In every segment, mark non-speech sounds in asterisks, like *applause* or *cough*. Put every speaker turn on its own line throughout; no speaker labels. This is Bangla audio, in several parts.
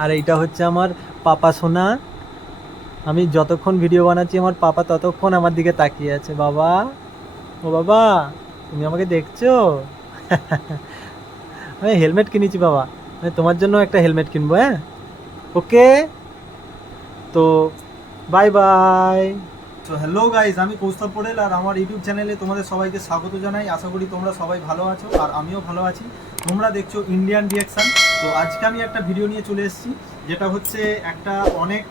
আর এইটা হচ্ছে আমার পাপা সোনা। আমি যতক্ষণ ভিডিও বানাচ্ছি, আমার পাপা ততক্ষণ আমার দিকে তাকিয়ে আছে। বাবা, ও বাবা, তুমি আমাকে দেখছ? আমি হেলমেট কিনেছি বাবা। আমি তোমার জন্য একটা হেলমেট কিনবো হ্যাঁ? ওকে তো বাই বাই তো হ্যালো গাইজ আমি কৌস্তব পড়েল আর আমার ইউটিউব চ্যানেলে তোমাদের সবাইকে স্বাগত জানাই। আশা করি তোমরা সবাই ভালো আছো আর আমিও ভালো আছি। তোমরা দেখছ ইন্ডিয়ান রিয়াকশান তো আজকে আমি একটা ভিডিও নিয়ে চলে এসেছি, যেটা হচ্ছে একটা অনেক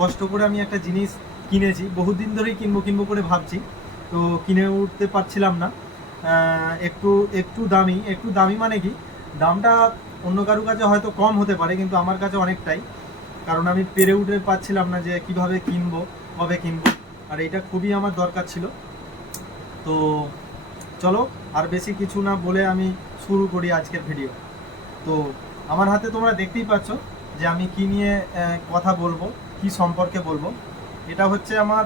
কষ্ট করে আমি একটা জিনিস কিনেছি বহুদিন ধরেই কিনবো কিনবো করে ভাবছি। তো, কিনে উঠতে পারছিলাম না। একটু একটু দামি একটু দামি মানে কি? দামটা অন্য কারও কাছে হয়তো কম হতে পারে, কিন্তু আমার কাছে অনেকটাই। কারণ আমি পেরে উঠে পাচ্ছিলাম না যে কীভাবে কিনবো, কবে কিনবো। আর এটা খুবই আমার দরকার ছিল। তো চলো, আর বেশি কিছু না বলে আমি শুরু করি আজকের ভিডিও তো আমার হাতে তোমরা দেখতেই পাচ্ছ যে আমি কি নিয়ে কথা বলব, কি সম্পর্কে বলব। এটা হচ্ছে আমার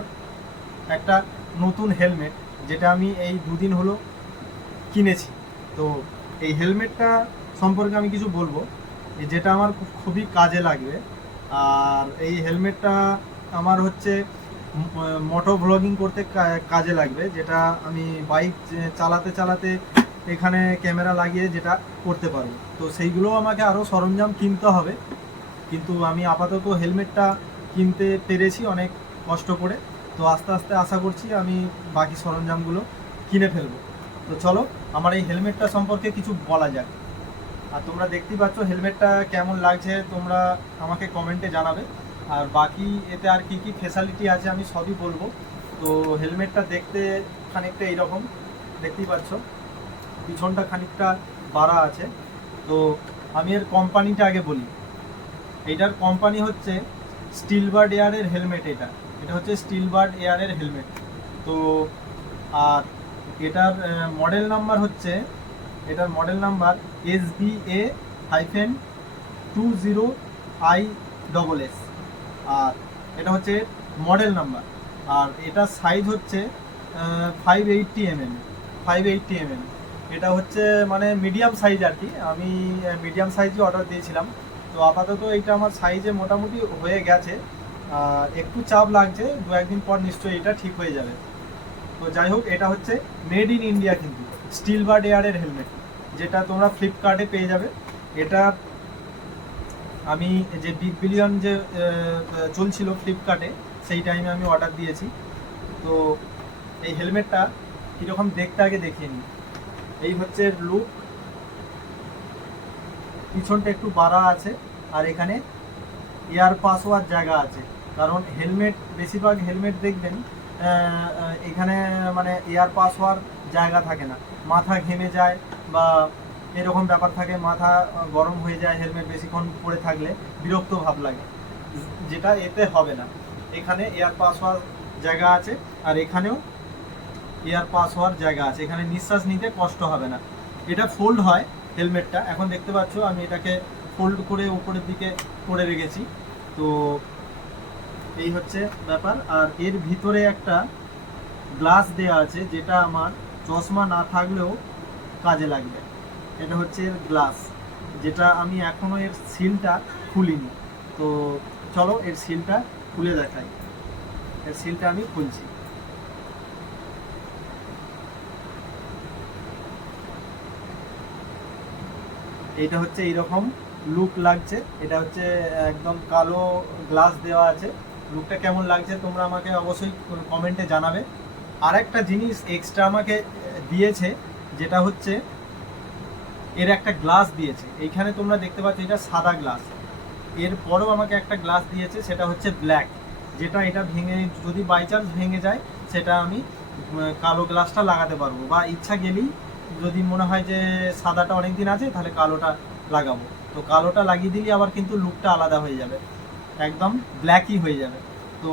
একটা নতুন হেলমেট যেটা আমি এই দুদিন হলো কিনেছি। তো এই হেলমেটটা সম্পর্কে আমি কিছু বলব যেটা আমার খুবই কাজে লাগবে। আর এই হেলমেটটা আমার হচ্ছে মোটো ব্লগিং করতে কাজে লাগবে, যেটা আমি বাইক চালাতে চালাতে এখানে ক্যামেরা লাগিয়ে যেটা করতে পারব। তো সেইগুলো আমাকে আরও সরঞ্জাম কিনতে হবে, কিন্তু আমি আপাতত হেলমেটটা কিনতে পেরেছি অনেক কষ্ট করে। তো আস্তে আস্তে আশা করছি আমি বাকি সরঞ্জামগুলো কিনে ফেলব। তো চলো, আমার এই হেলমেটটা সম্পর্কে কিছু বলা যাক। আর তোমরা দেখতেই পাচ্ছ হেলমেটটা কেমন লাগছে, তোমরা আমাকে কমেন্টে জানাবে। আর বাকি এতে আর কি কি ফেসালিটি আছে আমি সবই বলব। তো হেলমেটটা দেখতে খানিকটা এইরকম, দেখতেই পাচ্ছ। পিছনটা খানিকটা বাড়া আছে। তো আমি এর কোম্পানিটা আগে বলি। এটার কোম্পানি হচ্ছে স্টিল বার্ড এয়ারের হেলমেট এটা। এটা হচ্ছে স্টিল বার্ড এয়ারের হেলমেট তো আর এটার মডেল নাম্বার হচ্ছে, এটার model number S B A hyphen two zero I double S আর এটা হচ্ছে মডেল নাম্বার আর এটা সাইজ হচ্ছে five eighty mm five eighty mm এটা হচ্ছে মানে মিডিয়াম সাইজ আর কি। আমি মিডিয়াম সাইজই অর্ডার দিয়েছিলাম। তো আপাতত এটা আমার সাইজে মোটামুটি হয়ে গেছে। আর একটু চাপ লাগছে, দু একদিন পর নিশ্চয়ই এটা ঠিক হয়ে যাবে। তো যাই হোক, এটা হচ্ছে মেড ইন ইন্ডিয়া কিন্তু স্টিল বার্ড এয়ারের হেলমেট যেটা তোমরা ফ্লিপকার্টে পেয়ে যাবে। এটা আমি যে বিগ বিলিয়ন যে চলছিল ফ্লিপকার্টে সেই টাইমে আমি অর্ডার দিয়েছি। তো এই হেলমেটটা কীরকম দেখতে আগে দেখিয়ে নিই। এই হচ্ছে লুক পিছনটা একটু বাড়া আছে, আর এখানে এয়ার পাস হওয়ার জায়গা আছে। কারণ হেলমেট বেশিরভাগ হেলমেট দেখবেন এখানে মানে এয়ার পাস হওয়ার জায়গা থাকে না। মাথা ঘেমে যায় বা এরকম ব্যাপার থাকে, মাথা গরম হয়ে যায় হেলমেট বেশিক্ষণ পরে থাকলে বিরক্ত ভাব লাগে। যেটা এতে হবে না। এখানে এয়ার পাস হওয়ার জায়গা আছে, আর এখানেও এয়ার পাস হওয়ার জায়গা আছে। এখানে নিঃশ্বাস নিতে কষ্ট হবে না। এটা ফোল্ড হয় হেলমেটটা এখন দেখতে পাচ্ছ, আমি এটাকে ফোল্ড করে উপরের দিকে করে রেখেছি। তো এই হচ্ছে ব্যাপার। আর এর ভিতরে একটা গ্লাস দেওয়া আছে, যেটা আমার চশমা না থাকলেও কাজে লাগবে। এটা হচ্ছে এর গ্লাস যেটা আমি এখনও এর সিলটা খুলিনি। তো চলো এর সিলটা খুলে দেখাই। এর সিলটা আমি খুলছি। এটা হচ্ছে এইরকম লুক লাগছে। এটা হচ্ছে একদম কালো গ্লাস দেওয়া আছে। লুকটা কেমন লাগছে তোমরা আমাকে অবশ্যই কমেন্টে জানাবে। আর একটা জিনিস এক্সট্রা আমাকে দিয়েছে, যেটা হচ্ছে এর একটা গ্লাস দিয়েছে। এইখানে তোমরা দেখতে পাচ্ছ এটা সাদা গ্লাস। এরপরেও আমাকে একটা গ্লাস দিয়েছে, সেটা হচ্ছে ব্ল্যাক। যেটা এটা ভেঙে, যদি বাই চান্স ভেঙে যায়, সেটা আমি কালো গ্লাসটা লাগাতে পারব। বা ইচ্ছা গেলেই, যদি মনে হয় যে সাদাটা অনেক দিন আছে, তাহলে কালোটা লাগাবো। তো কালোটা লাগিয়ে দিলে আবার কিন্তু লুকটা আলাদা হয়ে যাবে। একদম ব্ল্যাকই হয়ে যাবে। তো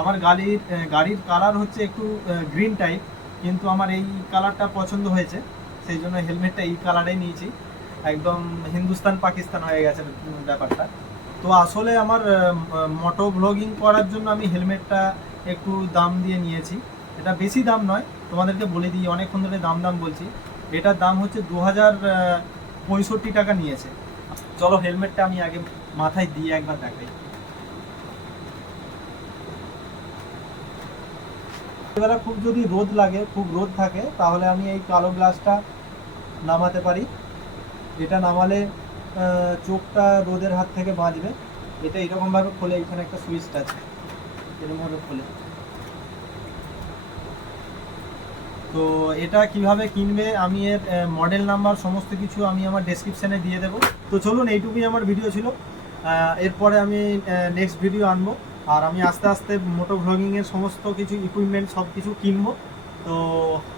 আমার গাড়ির গাড়ির কালার হচ্ছে একটু গ্রিন টাইপ কিন্তু আমার এই কালারটা পছন্দ হয়েছে। সেই জন্য হেলমেটটা এই কালারেই নিয়েছি। একদম হিন্দুস্তান, পাকিস্তান হয়ে গেছে ব্যাপারটা। তো আসলে আমার মোটো ব্লগিং করার জন্য আমি হেলমেটটা একটু দাম দিয়ে নিয়েছি। এটা বেশি দাম নয়, তোমাদেরকে বলে দিই, অনেকক্ষণ ধরে দাম দাম বলছি। এটার দাম হচ্ছে দু হাজার পঁয়ষট্টি টাকা নিয়েছে। চলো হেলমেটটা আমি আগে মাথায় দিয়ে একবার দেখাই। এবারে খুব যদি রোদ লাগে, খুব রোদ থাকে, তাহলে আমি এই কালো গ্লাসটা নামাতে পারি। এটা নামালে চোখটা রোদের হাত থেকে বাঁচবে এটা এরকমভাবে খোলে, এখানে একটা সুইচটা আছে। এরকমভাবে খোলে। তো এটা কীভাবে কিনবে, আমি এর মডেল নাম্বার সমস্ত কিছু আমি আমার ডেসক্রিপশানে দিয়ে দেবো। তো চলুন, এইটুকুই আমার ভিডিও ছিল। এরপরে আমি নেক্সট ভিডিও আনব। আর আমি আস্তে আস্তে মোটো ভ্লগিংয়ের সমস্ত কিছু ইকুইপমেন্ট সব কিছু কিনবো। তো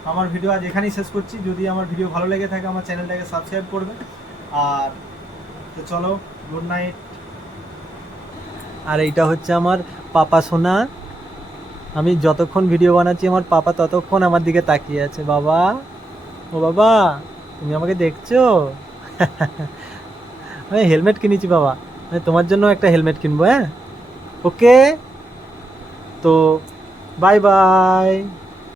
আমার ভিডিও আজ এখানেই শেষ করছি। যদি আমার ভিডিও ভালো লেগে থাকে, আমার চ্যানেলটাকে সাবস্ক্রাইব করবে। আর তো চলো গুড নাইট আর এইটা হচ্ছে আমার পাপা সোনা। আমি যতক্ষণ ভিডিও বানাচ্ছি, আমার পাপা ততক্ষণ আমার দিকে তাকিয়ে আছে। বাবা, ও বাবা, তুমি আমাকে দেখছ? *laughs* আমি হেলমেট কিনেছি বাবা। তোমার জন্য একটা হেলমেট কিনবো হ্যাঁ? ওকে তো বাই বাই